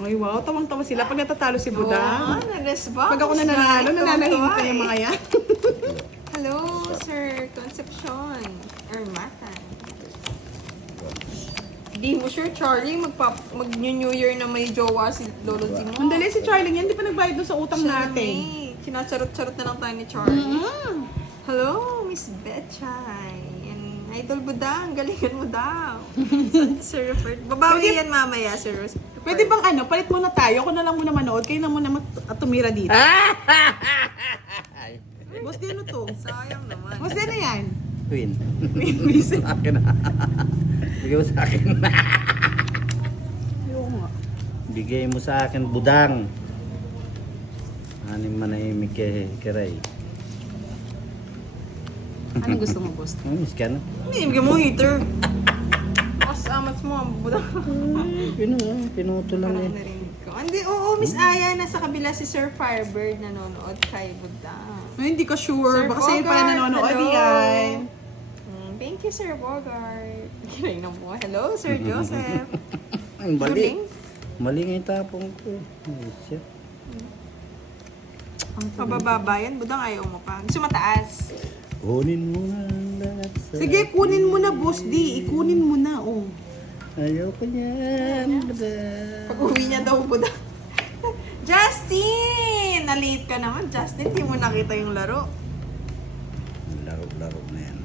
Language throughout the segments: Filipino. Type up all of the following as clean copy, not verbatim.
Ay, wow. Tawang-tawa sila pag natatalo si Budang. Na-response. Pag ako nananalo, nananahimik na yung mga yan. Hello, Sir Concepcion. Or Matan. Di mo sure, Charlie, mag-New Year na may jowa si Lolo Zimo. Mandali si Charlie yan, hindi pa nagbayad doon sa utang natin. Kinacharot-charot na lang tayo ni Charlie. Mm. Hello, Miss Betchay. And Idol Budang, galingan mo daw. Sir Rupert. Babawi yan mamaya, Sir Rupert. Pwede bang palit muna tayo. Ako na lang muna manood. Kayo na muna tumira dito. Boss, di ano to? Sayang naman. Boss, di ano yan? Queen. Visit. Sa akin na. Bigay mo sa akin. Oo nga. Bigay mo sa akin, Budang. Anim manahimik kiray. Ano gusto mo, boss? Miss ka na. Hindi, bigyan mo heater. Mas amats mo ang Budang. Pinuto lang Parang eh. narinig ko. Hindi, oo, Miss Aya, nasa kabila si Sir Firebird nanonood kay Budang. Ay, hindi ka sure. Sir Baka sa'yo pala Bogart, nanonood hello. yan. Thank you, Sir Bogart. Kinay na po. Hello, Sir Joseph. Ang bali. Duling. Mali nga yung tapong ko. Ay, siya. Pabababa yan, Budang, ayaw mo pa. Gusto mataas. Kunin mo na ang lahat sa... Sige, kunin mo na, boss D. Ikunin mo na, oh. Ayaw ko niyan. Pag uwi niya daw, Budang. Justin! Na-late ka naman, Justin. Di mo nakita yung laro. Laro-laro na yan.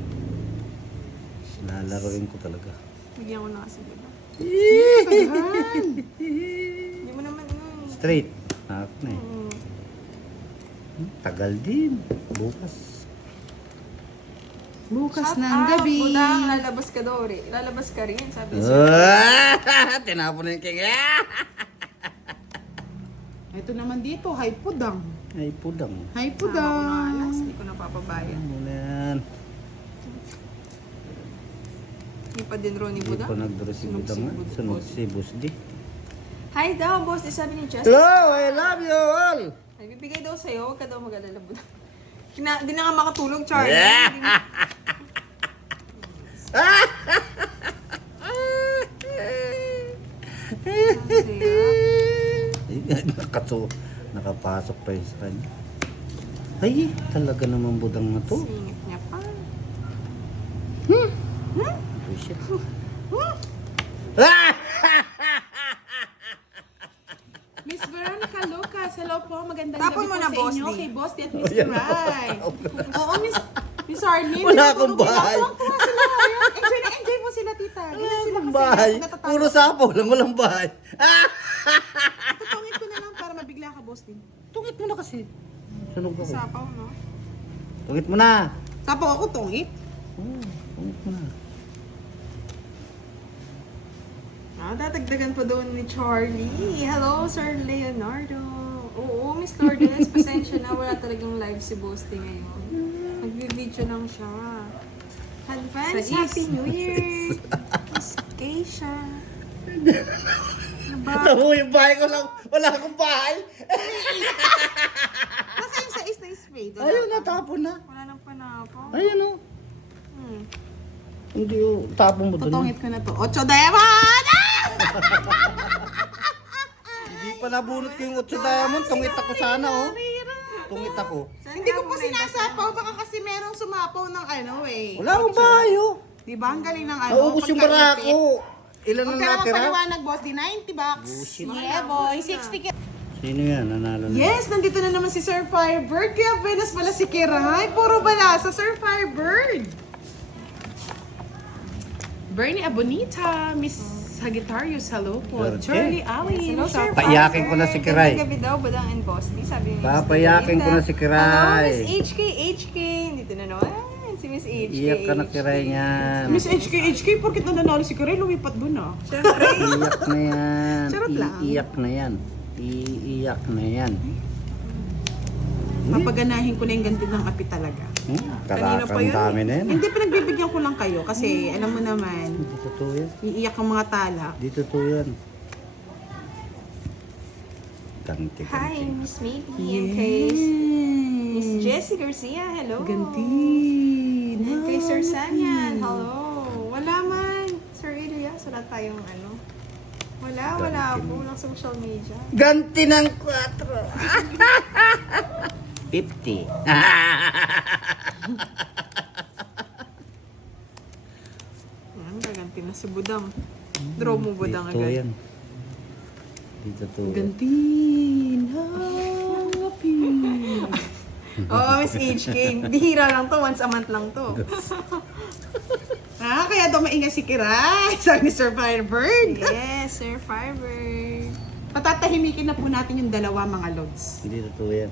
Lalaroin ko talaga. Bigyan ko na kasi, Budang. Tagahan. Hindi mo naman, Straight. Ako na eh. Tagal din. Bukas. Bukas Shut ng up, gabi. Budang, lalabas ka daw rin. Lalabas ka rin, sabi niya. Tinapon na yung king. Ito naman dito, hi Pudang. Ay, pudang. Hi Alas, Pudang. hindi ko napapabayad. Ano na yan? Hindi pa din Ronnie Hindi Budang. pa nagduro si Budang. Sunog si Busdi. Hi daw, boss. Di sabi ni Justin. Hello! I love you all! Ay, bibigay daw sa'yo. Huwag ka daw mag-alala, Budang. Di na nga makatulog, Charlie. Yeah. Nakapasok pa yun sa kanya. Ay, talaga naman Budang na to. Singit niya pa. Oh, shit. Miss Veronica Lucas, hello po. Magandang Tapon gabi mo po na, sa Boss inyo. D. Kay Boss D at Miss Rai. Oo, Miss Arlene. Wala akong bahay. Tuwang-tuwa sila. Enjoy na enjoy po sila, tita. Ganyan sila Walang kasi. bahay. Natatalo. Puro sapo lang, walang bahay. Tutungin ko na lang para mabigla ka, Boss D. Tungit mo na kasi. Sunog ako. Sapaw, no? Tungit mo na. Tapos ako tungit. Tungit mo na. Dadagdagan pa doon ni Charlie. Hello, Sir Leonardo. Oo, Miss Lourdes, pasensya na. Wala talagang live si Boasty ngayon. Nag-video lang siya. Advance Sa Happy New Year! Miss Keisha. Ano ba? Ako yung bahay ko lang. Wala akong bahay. Nasa yung sa is na spade. Ayun, natapon na. Wala nang panapaw. Ayun o. Hindi o. Tapon mo doon. Tutungit ko na to. 8 diamond! Hindi pa nabunot ko yung 8 diamond. Tungit ako sana o. Tungit ako. Hindi ko pa sinasapaw. Baka kasi merong sumapaw ng Wala akong bahay o. Diba? Ang galing ng Naubos yung bara ko. Ilan Huwag ang ka naman natira? paliwanag, boss. Di 90 bucks. Bullshit. Yeah, boy. 60 Sino yan? Nanalo na. Yes, nandito na naman si Sir Firebird. Kaya Venus pala si Kiray. Puro bala sa Sir Firebird. Bernie Abonita, Miss Sagittarius, hello po. Dorothy. Charlie Allen. Hello, Sir Paiyakin ko na si Kiray. Gandang gabi daw, Budang and Boasty. Sabi ni Miss Papayakin ko na si Kiray. Hello, Miss HK. Dito na naman. Si Miss HK. Iyak ka na Kiray niyan. Miss HK, porque nananalo si Kiray, lumipat doon ah. Siyempre. Iyak na yan. Charot lang. Iiyak na yan. Iiyak na yan. Papaganahin ko na yung ganti ng api talaga. Kanina pa Karakang yun dami na yan. Hindi, pinagbibigyan ko lang kayo kasi alam mo naman, Hindi totoo yan. iiyak ang mga tala. Hindi totoo yan. Ganti, Hi, ganti. Miss Maybe. And kay Miss Jessie Garcia. Hello. Ganti. And kay Sir Sanyan. Hello. Wala man. Sir Elias, wala tayong ano. Wala po. Walang social media. Ganti ng 4. 50. Yan, gaganti na si Budang. Draw mo Budang Dito agad. yan. Dito to. Gantin ang appeal. Oo, Miss HK. Bihira lang to. Once a month lang to. Kaya daw maingay si Kiray. Sabi ni Sir Firebird. Yes, Sir Firebird. Patatahimikin na po natin yung dalawa mga lods. Dito to yan.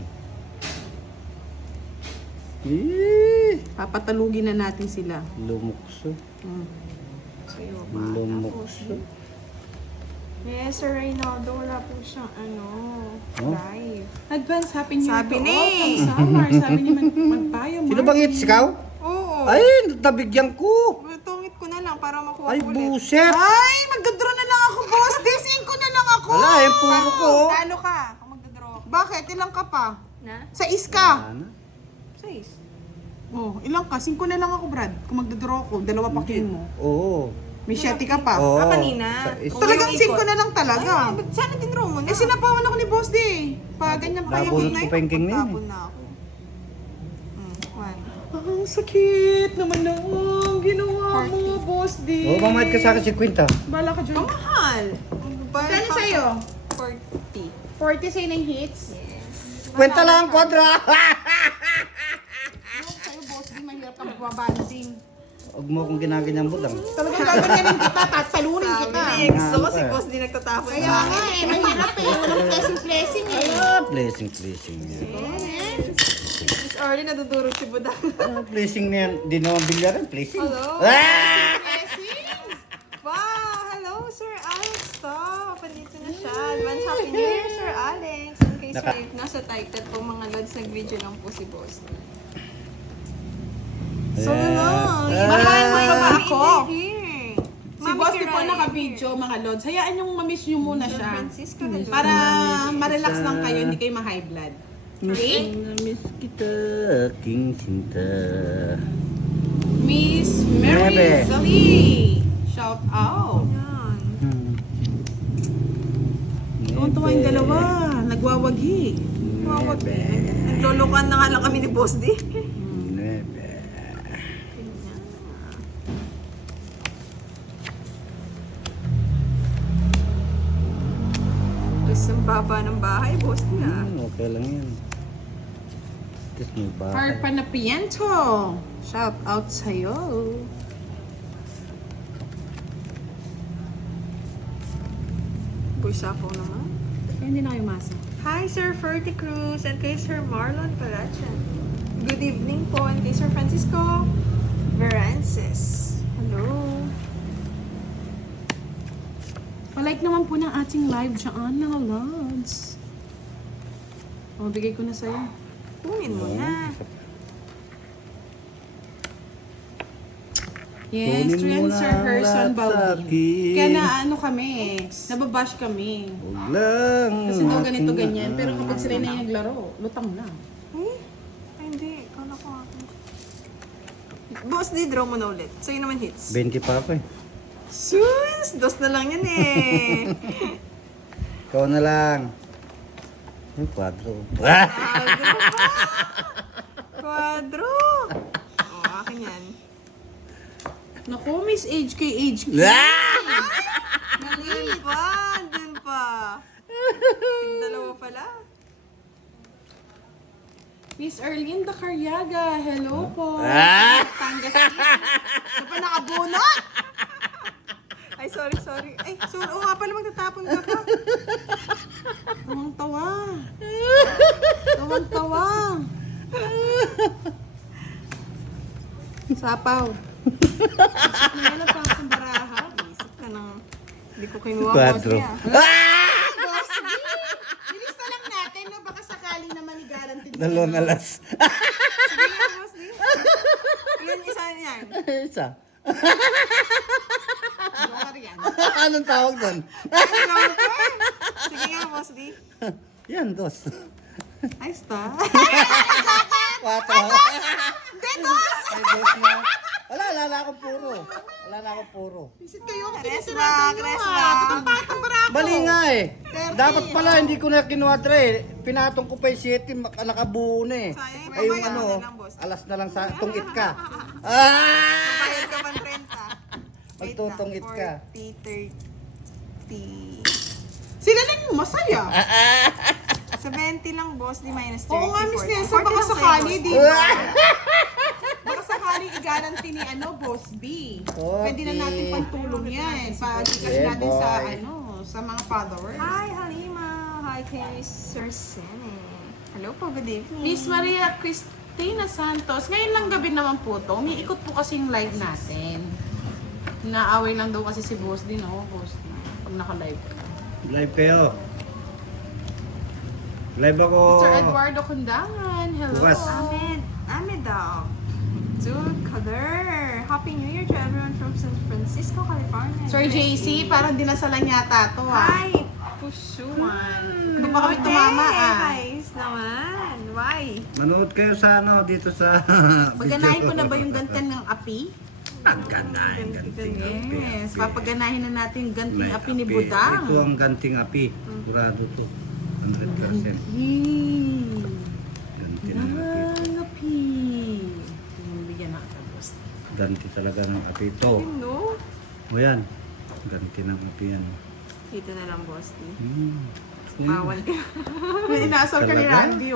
Papatalugin na natin sila. Lumukso. Sa'yo ba? Lumukso. Yes, Sir Reynaldo. Wala po siyang live. Advance Happy New Year Sabi to ni. all. From Summer. Sabi ni Magpayo. Sino bang hits ikaw? Oo. Ay, nabigyan ko. Tungit ko na lang para makuha Ay, ko ulit. buset. Ay, magdodraw na lang ako, boss. Desing ko na lang ako. Wala, yung puro ko. Talo ka. Kung magdadraw ako. Bakit? Ilang ka pa? Na? Sa iska. Ano? 6. Oh, ilang ka? 5 na lang ako, Brad. Kung magdodraw ako, dalawa pa king mo. Oo. May 7 ka pa. Oo. kanina. Talagang 5 na lang talaga. Ay, ba't sana dinraw mo na? Eh, sinapawan ako ni Boss D. Pa, ganyan pa Nabunot yung ko pa yung king na yun. Tapon na ako. 1. Ang sakit naman ng ginawa mo, Boss D. Oo, mamahit ka sa akin 50. Bala ka dyan. Mahal. Kano sa'yo? 40. 40 sa'yo na yung hits? Kwenta lang, kwadra. Sa'yo, Boss D, mahirap ka magbabanding. Huwag mo akong ginaganyan mo lang. Talagang gaganyanin kita, tatsalunin kita. Gusto ko si Boss di nagtatapon Kaya nga eh, mahirap eh. Walang blessing eh. Blessing, blessing yan. Miss Arlie, nadudurog si Budang. Blessing na yan. Di naman bilyaran, blessing. Hello? Ah! Wow! Hello, Sir Alex. Stop! Pandito na siya. Advance Happy New Year, Sir Alex. In case nasa title po mga lods, nag-video lang po si Boss. So, no. Mahal mo pa ba ako? Here. Si Boss di po naka-video, mga lods. Hayaan yung mamiss nyo muna siya. Francisco, hello. Para ma-relax lang kayo, hindi kayo ma-high blood. Okay? Miss kita, aking cinta. Miss Mary Bebe. Zali. Shout out. Yan. Tuwan-tuwa yung dalawa. Nagwawagi. Wawag. Naglolokohan na nga lang kami ni Boss D. Nebe. Tapos ang baba ng bahay, Boss D ah. Okay lang yan. Tapos may bahay. Harpa na Piento. Shout out sa'yo. Boy Sapo naman. Kaya hindi na kayo masa. Hi, Sir Ferdy Cruz and kay Sir Marlon Paracha. Good evening po and kay Sir Francisco Verances. Hello. Palike naman po ng ating live dyan, mga lods. O, bigay ko na sa'yo. Kunin mo na. Yes, Kunin true yan, mo Sir na Herson lahat sa Baldin. akin. Kaya na ano kami eh, nababash kami. Huwag lang. Kasi daw ganito aking ganyan, pero kapag sila na yung naglaro, lutang lang. Ay, hindi. Kala ko ako. Boss, di draw mo na ulit. Sa'yo naman hits. 20 pa ako eh. Sus! Dos na lang yan eh. Ikaw na lang. Yung 4. Quadro pa. Quadro! O, akin yan. Naku, Miss HK. Dun pa! Dun pa! Tig-dalawa pala. Miss Erlinda Carriaga, hello po. Ah! Pangasinan. Siya pa nakabunot. Ay, sorry. Ay, sorry. Oo nga pala, magtatapon ka pa. Tawang-tawa. Tawang-tawa. Sapaw. Wala pa akong baraha. Isip ka na. Hindi ko kinuha Quadro. niya. Bilis na lang natin, no? Baka sakali naman i-guarantee. 2 alas. Sige nga, boss. Di. Ilan isa niyan? Isa. Joker yan. Anong tawag doon? Sige nga, boss. Di. Yan, 2. Ay, sta. 4. Ay, 2 na. Wala Wala na akong puro. Wala na akong puro. Visit kayo ang Rest tinisirado back, nyo rest ah. back. Bakit bakit ang barako? Mali nga eh. Dapat pala hindi ko na kinuha tre. Pinatong ko pa yung 7, nakabuo na eh. Sayang, Ay yung babayaran ano, na lang, boss. alas na lang sa tungit ka. Ah! Bayad ka bang renta? Magtutungit ka. 40, 30. Sila lang yung masaya. Sa 20 lang, boss, di minus 30. Oo nga, Miss 40. Nessa, 40 baka lang sakali, sa'yo, di boss. ba? Baka sakali i-guarantee ni Boss B. Pwede na natin pantulong yan. Pag-ikas Yeah, natin sa, boy. sa mga followers. Hi, Halima. Hi, kay Sir Sene. Hello po, good evening. Miss Maria Cristina Santos, ngayon lang gabi naman po to. Umiikot po kasi yung live natin. Naaway lang daw kasi si Boss din, Boss D. Pag naka-live ka. Live kayo. Live ako. Mr. Eduardo Kundangan, hello. Bukas. Ahmed daw. Dude, Kader. Happy New Year to everyone from San Francisco, California. Sir JC, parang dinasalan yata to Hi, Pusuan. Hindi pa kami tumama Guys naman. Why? Manood kayo sa ano, dito sa Paganahin ko na ba yung gantan ng api? Ang ganahin, ganting api. Yes, papaganahin na natin yung ganting May api ni Budang. Ito ang ganting api. Sigurado to. 100%. Ganting ng api. Ang api. Yung bigyan na ka, Boss. Ganti talaga ng api ito. No? O yan. Ganti ng api yan. Dito na lang, boss. Bawal. Bawal ka. May inaasar ka ni Talaga? Randy,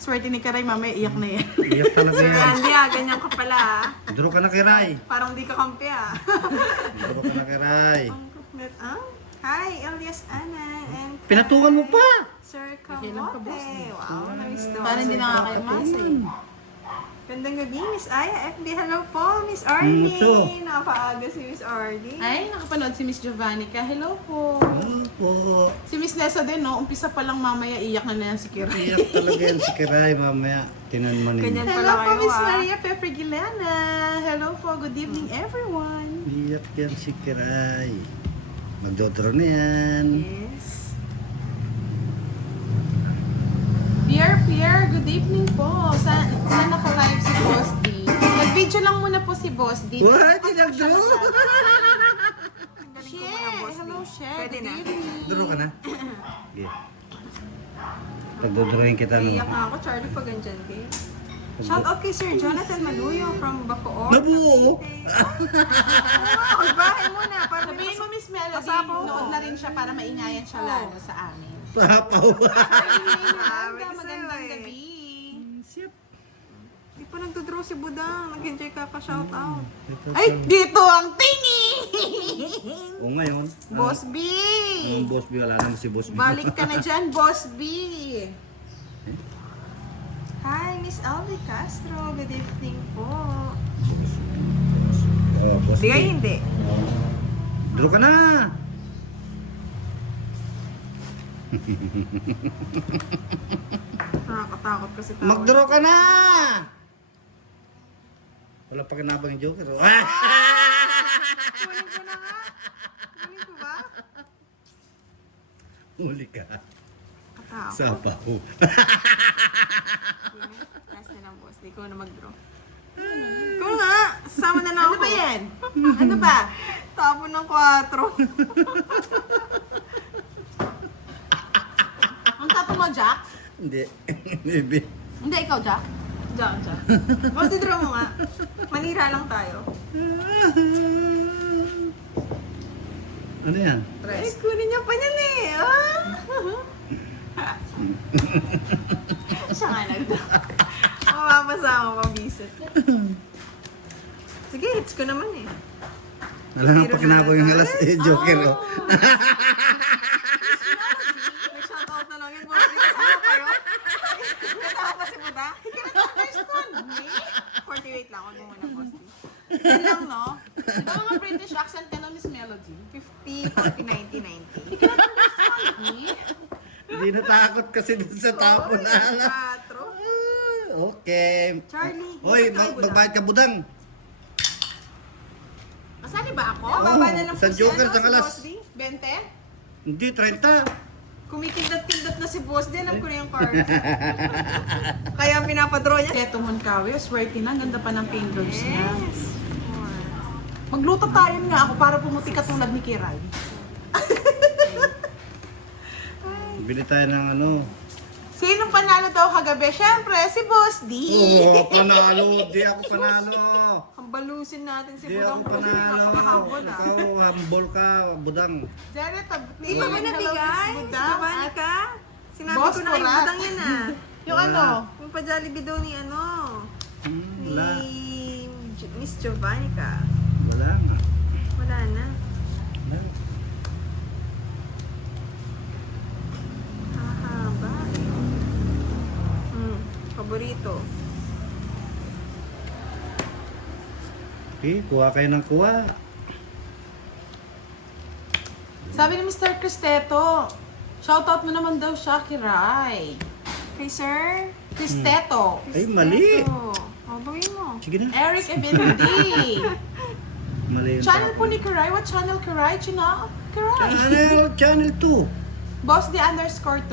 Swerte ni Karay, mamaya iyak na yan. Iyak talaga yan. Andy, ganyan ka pala. Draw ka na kay Ray. Parang di ka kampi Draw ka na kay Ray. Hi, Elias Ana and Pinatukan mo pa! Sir Okay lang ka, boss. Kamote. Wow, nice daw. Parang hindi nakakayamasa eh. Gandang gabi, Miss Aya. FB, hello po, Miss Arlene. Mucho. Napaaga si Miss Arlene. Ay, nakapanood si Miss Giovannica. Hello po. Opo. Si Miss Nessa din, Umpisa pa lang mamaya, iyak na yan si Kiray. Iyak talaga yan si Kiray mamaya. Tinan mo Ganyan ninyo. Hello pala po, kayo, Miss ah. Maria Pefregilana. Hello po, good evening everyone. Iyak yan si Kiray. Magdodraw na yan. Yes. Pierre, good evening po. Saan naka-live si Boss D? Nag-video lang muna po si Boss D. What? Nag-draw? Ang galing ko Share, mga boss. hello, Share. Pwede Good na. evening. Draw ka na? Sige. Pagdodrawin kita no. Naiyak nga ako, Charlie, pag andyan kayo. Shout out kay Sir Jonathan Maluyo from Bacoor. Nabuo! Wow, bahay muna. Para may Sabihin mo, Miss Melody, Pasapaw nood mo. na rin siya para maingayan siya lalo sa amin. Papaw! Sabi ko sa'yo, Magandang eh. gabi. Di pa nagdodraw si Budang. Nag-enjoy ka pa, shout out. Ay, dito ang tingin! O ngayon, Boss B! ang Boss B, wala naman si Boss B. Balik ka na dyan, Boss B! Hi, Miss Alvi Castro. Good evening po. Oh, Boss B. Di hindi. Draw ka na! Nakakatakot kasi tawag. Mag-draw ka na! Wala pa kinabang yung Joker. Oh. Kunin ko na nga. Kunin ko ba? Huli ka. Katakot. Sabaw. Last na lang, boss. Di ko na mag-draw. Ikaw nga. Sasama na lang Ano ako. ba yan? Ano ba? Tapon ng 4. Ang tapo mo, Jack? Hindi. Maybe. Hindi, ikaw, Jack? Diyan. Boss, di-draw mo nga. Manira lang tayo. Ano yan? Ay, kunin niya pa niyan eh. Siya nga nag-draw. Mapapasama pa, bisit. Sige, hits ko naman eh. Wala nang pakinabang yung alas Joker. Oh. Nag-shoutout na lang yun, boss. Kasama pa yun. Kasama pa si Buda. Understand me? 48 lang. Huwag mo muna, boss. Yan lang, no? Ito mga British accent ka na, Miss Melody. 50, 40, 90, 90. Understand me? Hindi natakot kasi dun sa tapo na alas. 4. Okay. Charlie, Hoy, ikaw, Buda. magbayad ka budang. Kasali ba ako? Baba na lang Sa po si, Joker, ano, sa si alas. Boss D. 20? Hindi, 30. Kumikindat-kindat na si Boss D. Alam ko na yung card. Kaya pinapadraw niya. Keto Moncawe, swerte na. Ang ganda pa ng fingers niya. Yes. Magluto tayo nga ako para pumuti katulad ni Kiray. Bili tayo ng ano. Sinong panalo daw kagabi? Siyempre, si Boss D. Oo, panalo. Di ako panalo. Hambalusin natin si Di ako Budang kasi panalo. napakahambol ah. Ikaw, humble ka, budang. Janet, Di ba ba nabigay? Si Giovanni ka? Sinabi Boss ko na kay Murat. Budang yan ah. Yung ano? Yung pa-Jollibee daw ni ano, ni Wala. Miss Giovanni ka. Wala nga. Wala na. Wala. Hahaba. Paborito. Okay, kuha kayo ng kuha. Sabi ni Mr. Cristeto, shoutout mo naman daw siya, Kiray. Kay Sir? Cristeto. Ay, mali. Ito. O, gawin mo. Sige na. Eric Evindy. Mali yun. Channel po ni Kiray. What channel, Kiray? Channel? Kiray. Channel 2. Boss D _12.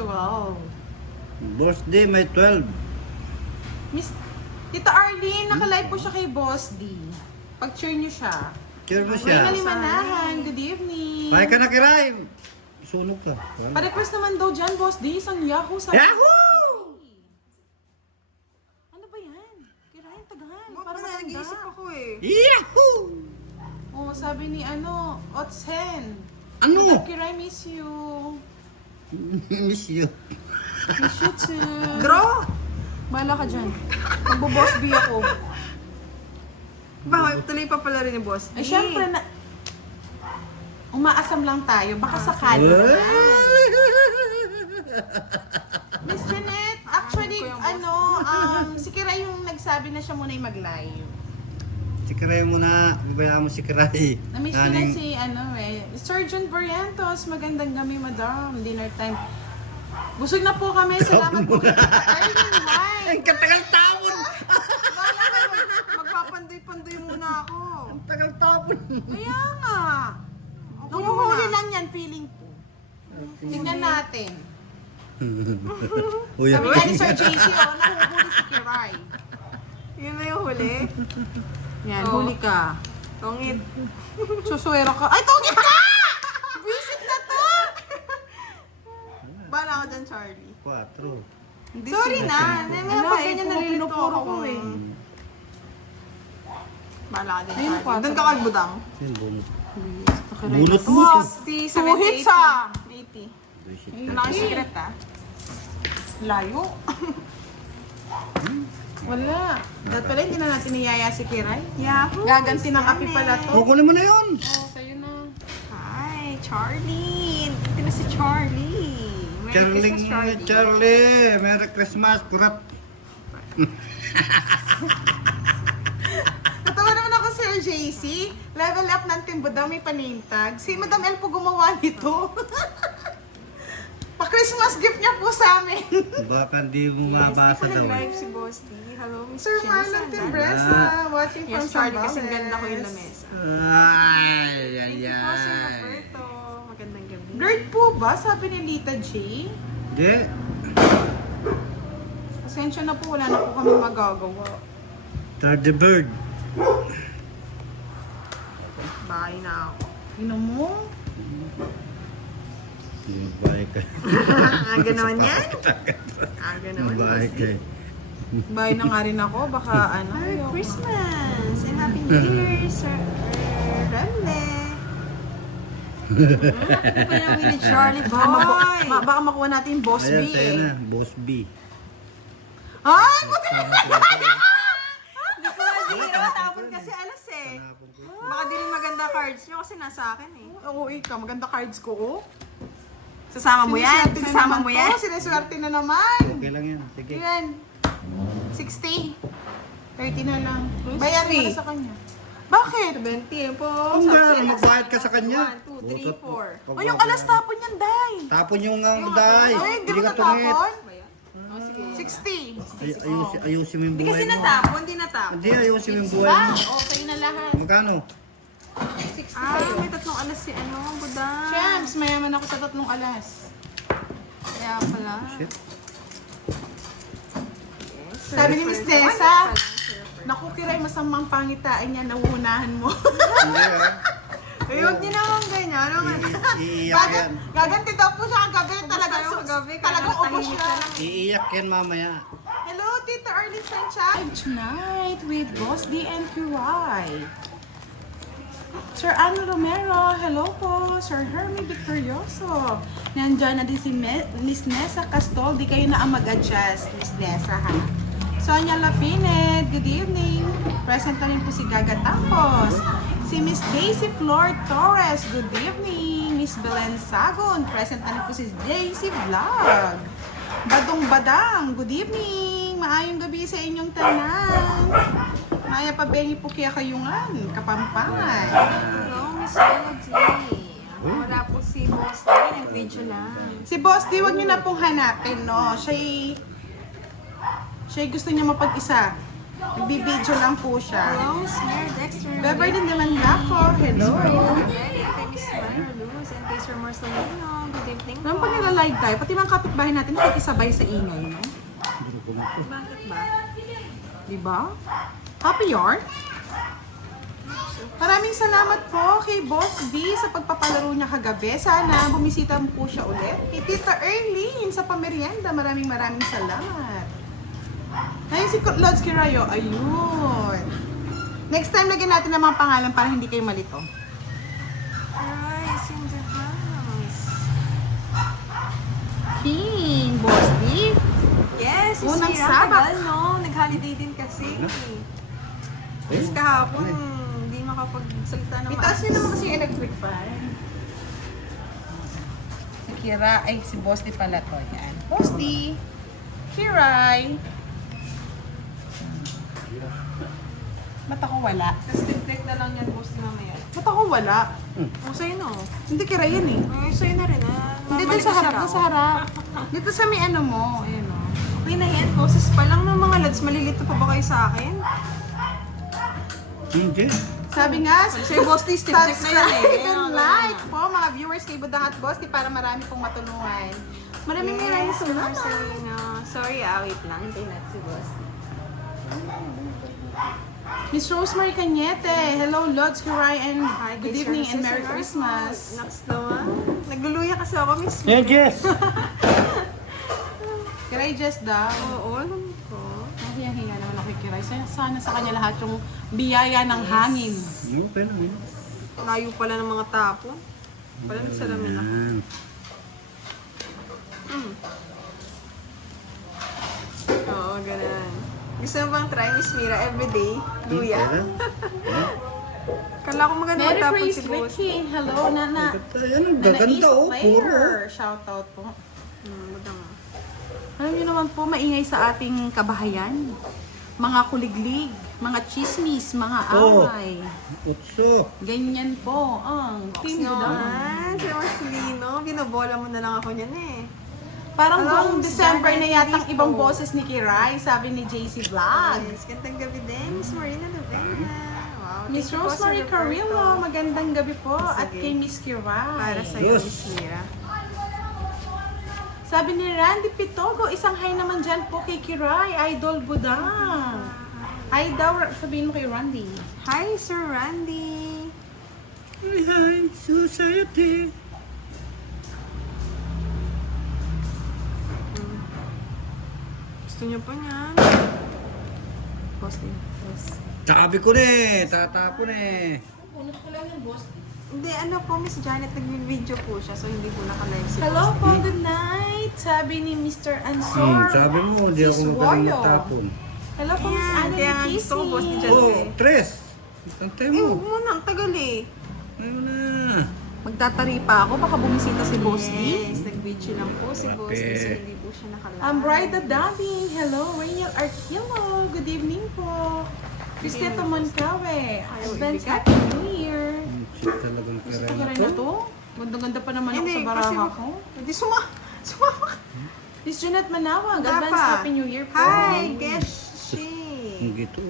Birthday, may 12. Miss Tita Arlene, naka-live po siya kay Boss D. Pag-cheer niyo siya. Cheer mo May siya. nalimanahan. Good evening. Bye ka na, Kiray. Sunog ka. Wala. Pa-request naman daw dyan, Boss D, isang Yahoo sa... Yahoo! Ano ba yan? Kiray, tagaan. Para Para na nag-iisip maganda. ako eh. Yahoo! Oh, sabi ni Otsen. Ano? Kiray, miss you. Miss you. Miss you too. Draw! Bala ka dyan. Magbo-boss B ako. Bakit? Tuloy pa pala rin ni Boss. Eh, syempre na... Umaasam lang tayo. Baka sakali. Miss Janet, actually, si Kiray yung nagsabi na siya muna yung mag-live. Si Kiray muna. Babayaan mo si Kiray. Na-miss ko na si, Surgeon Barrientos. Magandang gabi, madam. Dinner time. Busog na po kami. Salamat po kay Tita Arlene White. Ang katagal tapon! Bala kayo, magpapandoy-pandoy muna ako. Ang tagal tapon! Kaya nga. Nanguhuli lang yan, feeling ko. Tingnan natin. Uy, Sabi nga ni Sir JC, nahuhuli si Kiray. Yun na yung huli. Yan, Oh. huli ka. Tongit. Suswera ka. Ay, tungit ka! Visit na to! Bala ka dyan, Charlie. 4. Sorry na. May mga Ano, pa ganyan puro nalilito pinupuro ako ko eh. Bala ka dyan, Ayun, Charlie. kwatro. Doon ka kay Budang. Sino bunot? Bunot Bunot mo mo. to. 60, Two hits ah! 80. Bullshit. Wala kang secret ah. Layo. Wala. Dahil pala hindi na natin niyaya si Kiray. Yahoo! Gaganti ng api pala to. Kukunin mo na yun! Oh, sa'yo na. Hi, Charlie! Ito na si Charlie. Merry Charlie, Christmas, Charlie. Charlie! Merry Christmas! Kurat! Natawa naman ako Sir JC. Level up ng Timbo daw may panintag. Si Madam El po gumawa nito. Pa-Christmas gift niya po sa amin. Baka hindi mo Yes, mabasa di daw. ko nag-live si Boss D. Hello, Miss Sir Marlon Jensen. Timbresa, watching from Yes, Charlie, Sambales. kasi ganda ko yung lamesa. Ay, ay, Thank you po, Sir ay. Roberto. Magandang gabi. Girl po ba? Sabi ni Lita J. Hindi. Pasensya na po, wala na po kami magagawa. Tardy bird. Bye na ako. Inom mo? Mabahay ka. Aga naman yan. Aga naman. Mabahay ka. Bye na nga rin ako, baka ano. Merry ayoko. Christmas and Happy New Year, Sir Remle. Ano pa yung ni Charlie Boy? Baka makuha natin yung Boss Ayan, B sa'yo eh. na. Boss B. Ay, buti na Hindi ko na tapon kasi alas eh. Baka di rin maganda cards nyo kasi nasa akin eh. Oo, ikaw, maganda cards ko, oh. Sasama mo yan? Siniswerte na Sasama naman mo to, yan? Siniswerte na naman. Okay lang yan. Sige. Yan. 60. 30 na lang. Who's Bayaran mo 60? na sa kanya. Bakit? 20 po. Kung gano'n, magbayad ka sa kanya. 1, 2, 3, 4. O, yung alas tapon yan, Day. Tapon yung day. Ay, hindi mo ka tungit. natapon? Oh, sige. 60. Ayusin mo yung Hindi buhay kasi mo. natapon, hindi natapon. Hindi, ayusin mo yung buhay Ba? mo. Okay na lahat. Magkano? 60 Ah, sa'yo. may tatlong alas si ano, Budang. Champs, mayaman ako sa 3 alas. Kaya pala. Shit. Sabi ni Miss Sir, Tessa, Sir, Naku, Kiray, masamang pangitain niya, nauunahan mo. Hindi ah. Ay, huwag niyo naman ganyan. Ano nga? Iiyak yan. Gaganti daw po siya kagabi. Talagang tayo kagabi, kaya talagang ubos natahimik siya. na lang. Iiyak yan mamaya. Hello, Tita Arlene Sanchez. Night with Boss D and QY. Sir Ano Romero, hello po. Sir Hermie Victorioso. Nandyan na din si Miss Nessa Castol. Di kayo na ang mag-adjust, Miss Nessa, ha? Sonia Lapined, good evening. Present na rin po si Gaga Tampos. Si Miss Daisy Flor Torres, good evening. Miss Belen Sagon, present na rin po si Daisy Vlog. Badong Badang, good evening. Maayong gabi sa inyong tanan. Maya pa bengi po kaya kayungan, kapampangan. Hello, Miss Melody. Wala po si Boss Day, nag-video lang. Si Boss D, wag niyo na pong hanapin, no? Siya'y gusto niya mapag-isa. Nagbibideo lang po siya. Hello, Miss Mary Dexter. Beverly naman ako, hello. Kay Miss Myra Luz and kay Sir Marcelino. Good evening Alam po. pag nila-live tayo, pati mga kapitbahay natin nakikisabay sa ingay, no? Bakit ba? Diba? Happy yarn? Maraming salamat po kay Boss D sa pagpapalaro niya kagabi. Sana bumisita po siya ulit. Kay Tita Erlene sa pamerienda, maraming salamat. Ayun si Lods Kirayo, ayun. Next time, lagyan natin ng mga pangalan para hindi kayo malito. Rice in the house. King, Boss D. Yes, Miss Unang Mira, Sabak. tagal, no? Nag-holiday din kasi. Yes, kahapon, hindi makapagsalita na Itaas niyo naman kasi yung electric fan. Si Kira, ay si Boss D pala to. Yan. Boss D. Kiray. Ba't ako wala? Tapos deflect na lang yan, Boss, mamaya. Ba't ako wala? O, sa'yo na, oh. Hindi Kiray yan eh. Ay, sa'yo na rin, ah. Hindi, doon sa harap, doon sa harap. Dito sa may ano mo. Ayan o. Okay na yan, boses pa lang ng mga lads. Malilito pa ba kayo sa akin? Hindi. Sabi nga, Sa'yo, Boss, deflect na yan, eh. subscribe and like po mga viewers kay Budang at Boss Di para marami pong matulungan. Maraming salamat. Marcelino. Sorry, wait lang. Hintayin natin si Boss. Miss Rosemary Cañete, hello Lods Kiray and good Kay evening Sir and Merry Cesar. Christmas. Next naman. Nagluluya kasi ako, Miss. Yan, Jess. Kiray just daw. Oo, alam ko. Nahiya-hiya naman ako kay Kiray. Sana sa kanya lahat yung biyaya ng hangin. Okay na, yun. Layo pala ng mga tapo. Pala nagsalamin ako. Yan. Oo, ganun. Gusto mo bang try, Miss Mira, everyday? Luya. Pwede. Kala ko maganda Merry matapon Praise si Boss. Ricky. Hello, Nana. Yan, ang gaganda oh. Puro. Shoutout po. Maganda. Alam niyo naman po, maingay sa ating kabahayan. Mga kuliglig, mga chismis, mga Oo. away. Utso. Ganyan po ang team Budang. Naman, si Marcelino. Binobola mo na lang ako niyan eh. Parang Hello, buong Miss December Janet na yatang Rico. ibang boses ni Kiray, sabi ni JC Vlog. Yes, gandang gabi din, Miss Marina Novena. Wow, Miss thank you po, Sir Rosemary Roberto. Carrillo, magandang gabi po. At Sige. kay Miss Kiray. Para sa iyo, Yes. Miss Mira. Sabi ni Randy Pitogo, isang hi naman dyan po kay Kiray, Idol Budang. Hi daw, sabihin mo kay Randy. Hi, Sir Randy. Hi, society. Gusto niyo pa niyan? Boss din. Yes. Tabi ko na eh. Tatapon eh. Punot ko lang yung boss. Hindi, ano po, Miss Janet, nag-video po siya, so hindi po naka-live si Hello Boss. po, good night. Sabi ni Mr. Ansor. Sabi mo, hindi ako Sis magaling Wario. matapon. Hello po, Miss Yan, Anna kaya nga gusto ko, Boss, ni Jan Oh, eh. tres. Tantay Eh, mo. huwag mo na, ang tagal eh. Ayun na. Magtatari pa ako, baka bumisita si Boss D. Yes, nag-video lang po si Boss D, so Grabe. hindi po siya naka-live. I'm Brida Dabi. Hello, Rainiel Arquilo. Good evening po. Cristeta Moncawe. Advance ibigat. Happy New Year. Shit talagang Gusto kiray ko na rin to. na to. Ganda-ganda pa naman ako Hindi, sa kasi baraha wag- ko. Hindi, sumama. Miss Jeanette Manawag. Wala Advance pa. Happy New Year po. Hi, Geshi. Ang gito.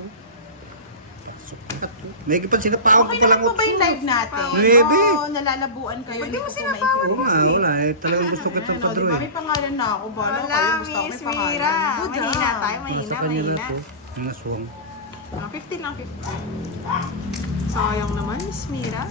Pasok ka to. May pa sinapawag Okay ko pa lang naman po ba yung live natin? Maybe. Oo, nalalabuan kayo. Pwede Hindi mo ko po sinapawag. Oo nga, wala eh. Talagang gusto ko itong Ayan, o, padro di ba eh. may pangalan na ako? Bala Wala, kayo. Basta ako Miss may pangalan. Mira. Good Mahina job. tayo, Nasa mahina, kanya na mahina. to. Mga swang. 15 lang, 15. Sayang naman, Miss Mira.